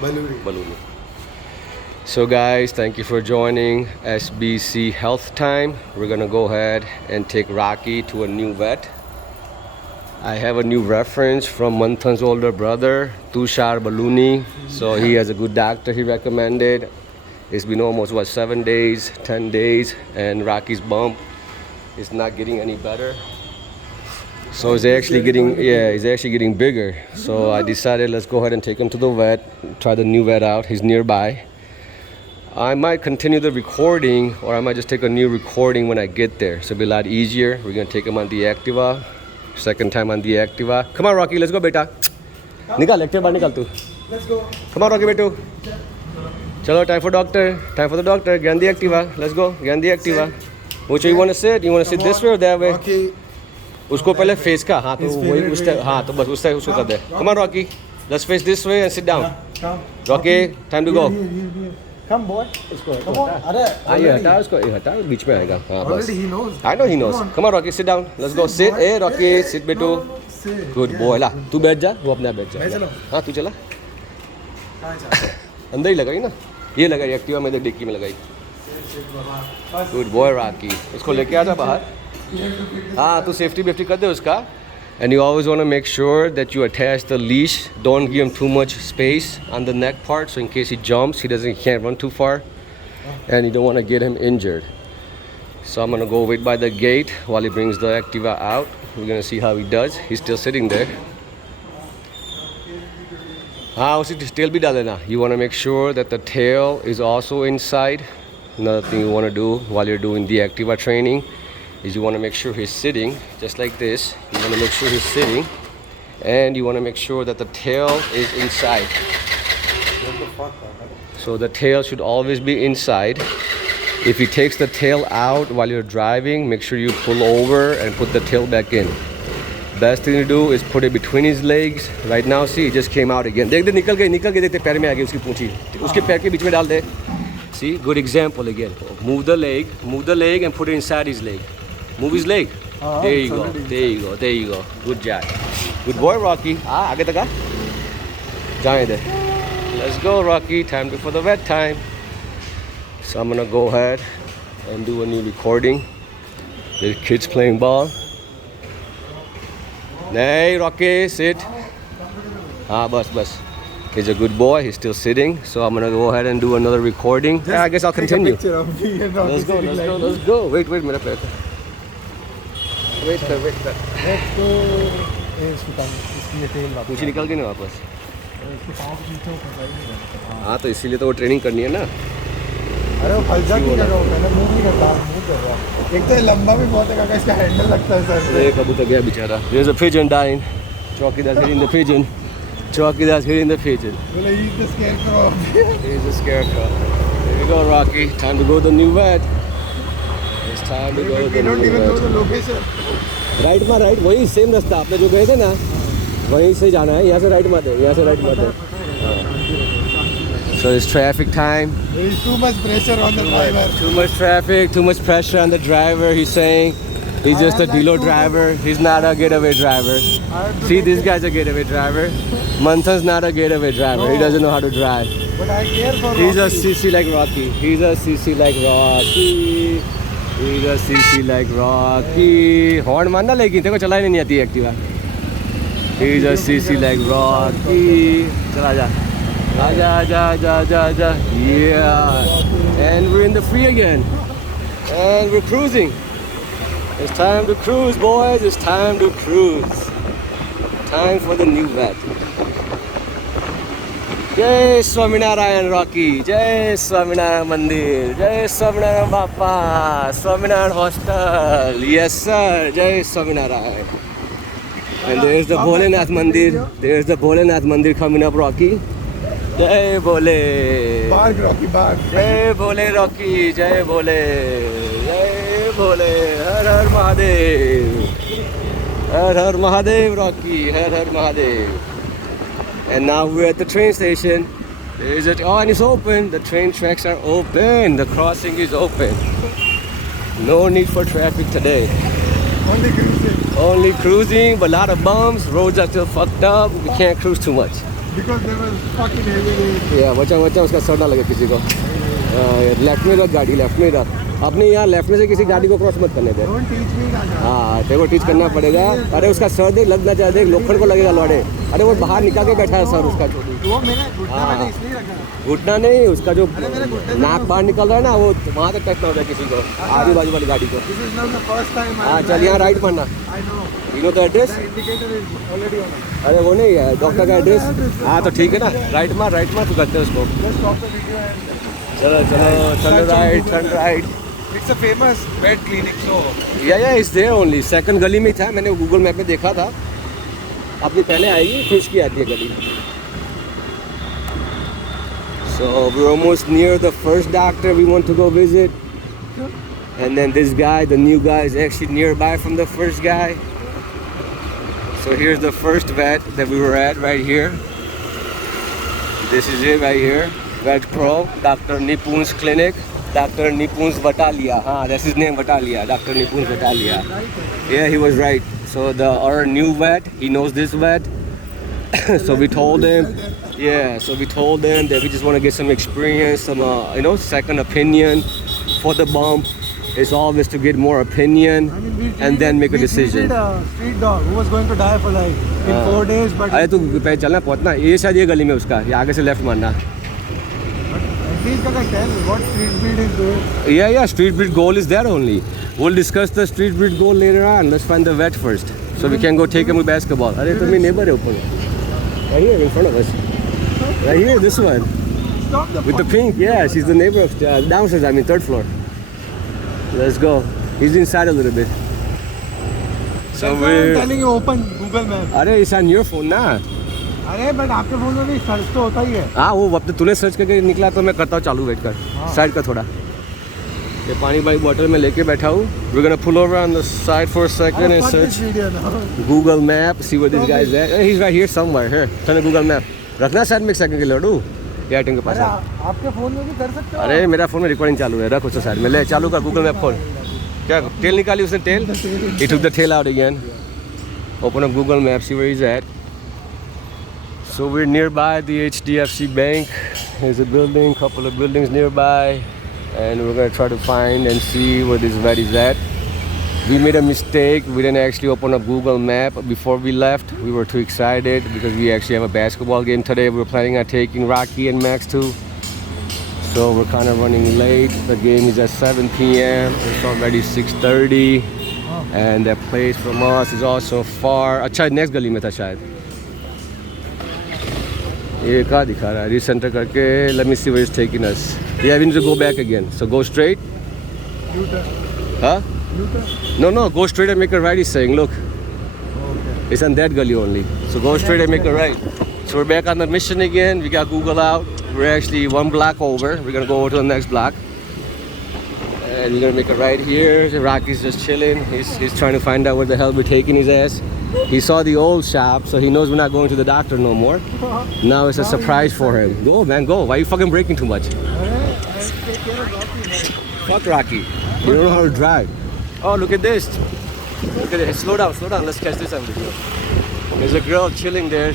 Balloon. So guys, thank you for joining SBC Health Time. We're gonna go ahead and take Rocky to a new vet. I have a new reference from Manthan's older brother, Tushar Baluni. So he has a good doctor he recommended. It's been almost 7 days, 10 days, and Rocky's bump is not getting any better. So he's actually getting bigger. So I decided let's go ahead and take him to the vet, try the new vet out. He's nearby. I might continue the recording, or I might just take a new recording when I get there. So it'll be a lot easier. We're gonna take him on the Activa. Second time on the Activa. Come on, Rocky, let's go, beta. Nikal, Activa, nikal tu. Let's go. Come on, Rocky, betu. Chalo, time for doctor. Time for the doctor. Get on the Activa. Let's go. Get on the Activa. Which way you want to sit? You want to sit this way or that way? Rocky. उसको पहले face का हाँ तो वही उस type हाँ तो बस उस टाइप उसको कर दे. Come on, Rocky. Let's face this way and sit down. Come. Rocky, time to go. Here. Come, boy. इसको Come on. अरे. हाँ ये हटा उसको ये हटा बीच में आएगा हाँ बस. Already he knows. I know he knows. Come on, Rocky, sit down. Let's go. Sit. Hey, Rocky, sit बेटू. Sit. Good boy. ला तू बैठ जा वो अपने आप बैठ मैं जा. चलो. हाँ तू चला. कहाँ जा? अंदर ही लगाई ना. ये लगाई एक्टिवा में डिक्की में लगाई. Good boy, Rocky. इसको लेके आ जा बाहर. हाँ तो सेफ्टी बेफ्टी कर दे उसका. And you always want to make sure that you attach the leash. Don't give him too much space on the neck part, so in case he jumps, he can't run too far, and you don't want to get him injured. So I'm gonna go wait by the gate while he brings the Activa out. We're gonna see how he does. He's still sitting there. हाँ उसी tail भी डाल देना. You want to make sure that the tail is also inside. Another thing you want to do while you're doing the Activa training is you want to make sure he's sitting just like this. You want to make sure he's sitting, and you want to make sure that the tail is inside. So the tail should always be inside. If he takes the tail out while you're driving, make sure you pull over and put the tail back in. Best thing to do is put it between his legs. Right now, see, he just came out again. देख निकल गई देखते पैर में आ गई उसकी पूंछी. उसके पैर के बीच में डाल दे. See, good example again. Move the leg and put it inside his leg. Move his leg. There you go. Good job. Good boy, Rocky. आगे तक आ. जाए दे. Let's go, Rocky. Time for the vet time. So I'm gonna go ahead and do a new recording. The kids playing ball. Hey, Rocky, sit. Bus. He's a good boy. He's still sitting. So I'm gonna go ahead and do another recording. I guess I'll continue. Let's go. Wait, मेरा पैर. Wait कर. Let's go. इसकी ये तेल वापस. पूछी निकल गई ना वापस. इसके पाँव के पीछे वो फंसा ही नहीं रहता. हाँ तो इसीलिए तो वो ट्रेनिंग करनी है ना. अरे वो फलजा की जगह होता है ना, मूव नहीं करता, मूव कर रहा है. एक तो लंबा भी बहुत है काका, इसका हैंडल लगता है सर पे. ये कबूतर गया बेचारा. There's a pigeon dying. Chowkidar's hitting the pigeon. बोले he's the scarecrow. He's a scarecrow. There you go, Rocky. Time to go to the new vet. It's time to go to the We don't new even know the vet. location. Right वही same रास्ता आपने जो गए थे ना वहीं से जाना है. यहाँ से राइट मत है. So it's traffic time. There is too much pressure on the driver. Too much traffic, too much pressure on the driver. He's saying he's just a dealer driver. He's not a getaway driver. See, this guy's a getaway driver. Manthan's not a getaway driver. He doesn't know how to drive. But I care for He's a Rocky. CC like Rocky. He's a CC like Rocky. Horn मारना लेकिन तेरे को चला ही नहीं आती Activa. He's a CC like Rocky. चला जा. आजा. Yeah. And we're in the free again. And we're cruising. It's time to cruise, boys. It's time to cruise. Time for the new vet. Jai Swaminarayan, Rocky. Jai Swaminarayan Mandir. Jai Swaminarayan Bappa. Swaminarayan Hostel. Yes, sir. Jai Swaminarayan. And there's the Bholenath Mandir coming up, Rocky. Jai Bole. Bark, Rocky, bark. Jai Bole, Rocky. Jai Bole. Har Har Mahadev. Har Mahadev, Rocky. Har Mahadev. And now we're at the train station. And it's open. The train tracks are open. The crossing is open. No need for traffic today. Only cruising. Only cruising, but a lot of bumps. Roads are still fucked up. We can't cruise too much. because they were fucking heavy. या बचा उसका sir ना लगे किसी को। Left में रख गाड़ी, लेफ्ट में रख। अपने यहाँ लेफ्ट में से किसी गाड़ी को क्रॉस मत करने दे। Don't teach me that. हाँ तेरे को टीच करना पड़ेगा। अरे उसका सर देख लगना चाहिए, देख लोखंड को लगेगा लौड़े। अरे वो बाहर निकाल के बैठा है सर उसका छोटी। वो मैंने घुटना हाँ। मैंने इसलिए रखा है। घुटना नहीं, उसका जो अरे मेरे घुटने से नाक बाहर निकल रहा है ना, वो वहाँ तक टच ना हो जाए किसी को, आजू बाजू वाली गाड़ी को। This is not the first time. हाँ चल यहाँ राइट पढ़ना। I know. You know the address? The indicator is already on. अरे वो नहीं है डॉक्टर का एड्रेस। हाँ तो ठीक है ना, राइट मार तू करते उसको। Just stop the video and. चलो turn right. It's a famous vet clinic, so. या इज देयर ओनली, सेकंड गली में था, मैंने गूगल मैप में देखा था। अपनी पहले आएगी फिर उसकी आती है गली। So we're almost near the first doctor we want to go visit, and then this guy, the new guy, is actually nearby from the first guy. So here's the first vet that we were at right here. This is it right here, Vet Pro, Dr. Nipun's clinic, Dr. Nipun's Vatalia. That's his name, Vatalia, Dr. Nipun's Vatalia. Yeah, he was right. So our new vet, he knows this vet. So we told him, that we just want to get some experience, some second opinion for the bump. It's always to get more opinion and then make a decision. We treated a street dog who was going to die for like in 4 days, but. अरे तू पहले चलना पहुंचना, ये शायद ये गली में उसका, ये आगे से लेफ्ट मारना। Please tell me what street breed is doing. Yeah, street breed goal is there only. We'll discuss the street breed goal later on. Let's find the vet first, so we can go take him with basketball. अरे तो मेरी neighbor है ऊपर, right here in front of us, right here, this one. Stop the. With the pink, yeah, she's the neighbor of downstairs. I mean, third floor. Let's go. He's inside a little bit. So I'm we're. telling you, open Google Maps. अरे it's on your phone ना? अरे but आपके phone में भी search तो होता ही है। हाँ वो अब तूने सर्च करके निकला तो मैं करता हूँ चालू, वेट कर। साइड का थोड़ा। ये पानी बॉटल में लेके बैठा हूँ। We're gonna pull over on the side for a second and search Google Map, see where this guy is at. He's right here somewhere. Here, turn the Google Map. रखना side में एक second के लड़ू। ये item के पास है। आपके phone में भी कर सकते हो। अरे मेरा फोन में रिकॉर्डिंग चालू है, रख उसको साइड में, ले चालू कर गूगल मैप खोल। क्या टेल निकाली उसने, tell? He took the tail out again. Open up Google Maps, see where he's at. So we're nearby the HDFC Bank. There's a building, couple of buildings nearby, and we're gonna try to find and see where this vet is at. We made a mistake. We didn't actually open up Google Map before we left. We were too excited because we actually have a basketball game today. We were planning on taking Rocky and Max too. So we're kind of running late. The game is at 7 p.m. It's already 6:30, and that place from us is also far. अच्छा next गली में था शायद। ये कहाँ दिखा रहा है? Recenter करके, let me see where it's taking us. Yeah, we need to go back again. So go straight. Huh? No, go straight and make a right. He's saying, look. Okay. It's on that gully only. So go straight and make a right. So we're back on the mission again. We got Google out. We're actually one block over. We're gonna go over to the next block. And we're gonna make a right here. Rocky's just chilling. He's trying to find out where the hell we're taking his ass. He saw the old shop, so he knows we're not going to the doctor no more. Now it's a surprise for him. Go, man, go. Why are you fucking braking too much? Fuck Rocky. You don't know how to drive. Oh, look at this. Look at it. Slow down. Let's catch this on video. There's a girl chilling there.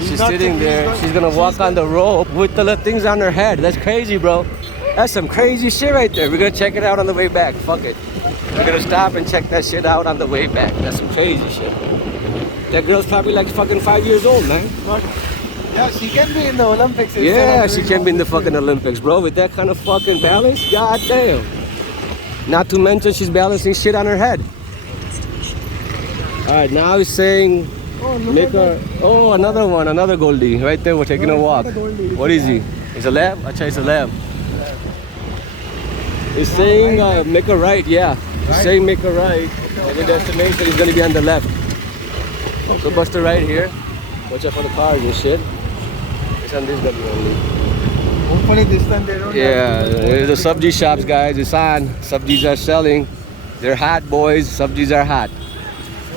She's sitting there. She's gonna walk on the rope with the little things on her head. That's crazy, bro. That's some crazy shit right there. We're gonna check it out on the way back. Fuck it. We're gonna stop and check that shit out on the way back. That's some crazy shit. That girl's probably like fucking 5 years old, man. Yeah, she can be in the Olympics. Yeah, she can be in the fucking Olympics, bro. With that kind of fucking balance, god damn. Not to mention she's balancing shit on her head. All right, now he's saying, make her. Oh, another one, another Goldie. Right there, we're taking a walk. What is he? He's a lab? Acha, he's a lab. He's saying make a right, yeah. He's saying make a right. And the destination is going to be on the left. So bust a right here. Watch out for the cars and shit. It's on this gully only. Hopefully this time they don't. Yeah, there's the sabji shops, guys. It's on. Sabjis are selling. They're hot, boys. Sabjis are hot.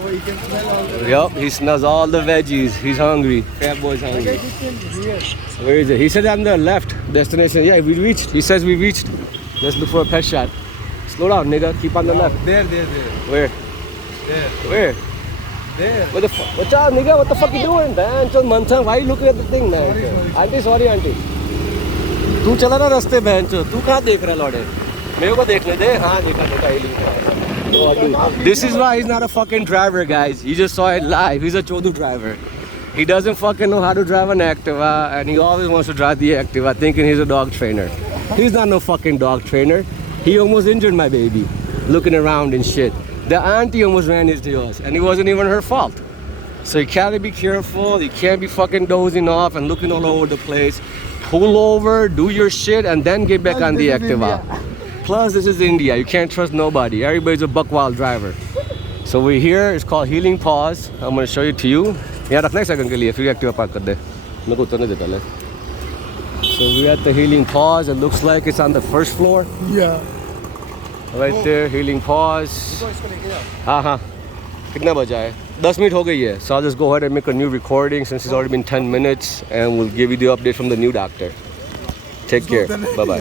Oh, he can smell all the. Yup, he smells all the veggies. He's hungry. Fat boy's hungry. Where is it? He said on the left destination. Yeah, we reached. He says we reached. Let's look for a pet shop. Slow down, nigga. Keep on the left. There. Where? There. Where? There. What the fuck? What's up, nigga? What the fuck you doing, man? So Manthan, why you looking at the thing, man? Sorry. Auntie, sorry, auntie. तू चला ना रास्ते बहन चो तू कहाँ देख रहा है लौड़े मेरे को देखने दे हाँ देखा healing. This is why he's not a fucking driver, guys. You just saw it live. He's a chodu driver. He doesn't fucking know how to drive an Activa, and he always wants to drive the Activa thinking he's a dog trainer. He's not no fucking dog trainer. He almost injured my baby looking around and shit. The auntie almost ran into us, and it wasn't even her fault. So you gotta be careful. You can't be fucking dozing off and looking all over the place. Pull over, do your shit, and then get back on the Activa. Plus, this is India. You can't trust nobody. Everybody's a buck wild driver. So we're here. It's called Healing Paws. I'm gonna show it to you. यहाँ रखना एक second के लिए फिर Activa park कर दे मेरे को उतरने दे पहले. So we're at the Healing Paws. It looks like it's on the first floor. Yeah. Right there, Healing Paws. हाँ हाँ कितना बजा है 10 मिनट हो गई है. So I'll just go ahead and make a new recording since it's already been 10 minutes and we'll give you the update from the new doctor. Take care. Bye bye.